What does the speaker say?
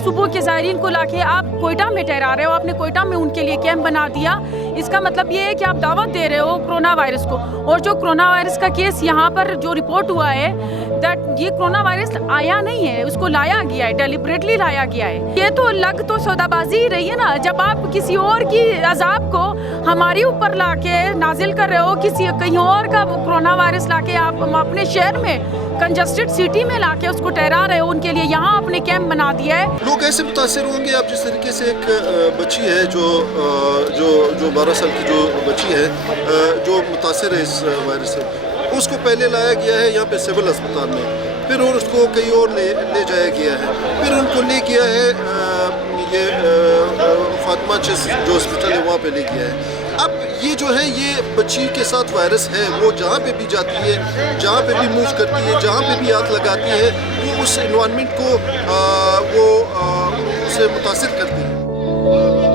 सुबह के ज़ायरीन को लाके आप कोयटा में ठहरा रहे हो, आपने कोयटा में उनके लिए कैंप बना दिया। इसका मतलब ये है कि आप दावत दे रहे हो कोरोना वायरस को। और जो कोरोना वायरस का केस यहाँ पर जो रिपोर्ट हुआ है दैट ये कोरोना वायरस आया नहीं है, उसको लाया गया है, डेलिबरेटली लाया गया है। ये तो लग तो सौदाबाजी ही रही है ना, जब आप किसी और की अजाब को हमारे ऊपर लाके नाजिल कर रहे हो, किसी कहीं और का कोरोना वायरस लाके आप अपने शहर में कंजस्टेड सिटी में लाके उसको ठहरा रहे हो, उनके लिए यहाँ आपने कैंप बना दिया है। लोग ऐसे मुतासिर होंगे। आप जिस तरीके से एक बच्ची है जो 12 साल की जो बच्ची है जो मुतासिर है इस वायरस से, उसको पहले लाया गया है यहाँ पे सिविल अस्पताल में, फिर उसको कहीं और ले जाया गया है, फिर उनको ले गया है ये फातिमा चेस जो हॉस्पिटल है वहाँ पे ले गया है। अब ये जो है ये बच्ची के साथ वायरस है, वो जहाँ पे भी जाती है, जहाँ पे भी मूव करती है, जहाँ पे भी हाथ लगाती है, वो उस इन्वायरमेंट को वो उसे मुतासिर करती है।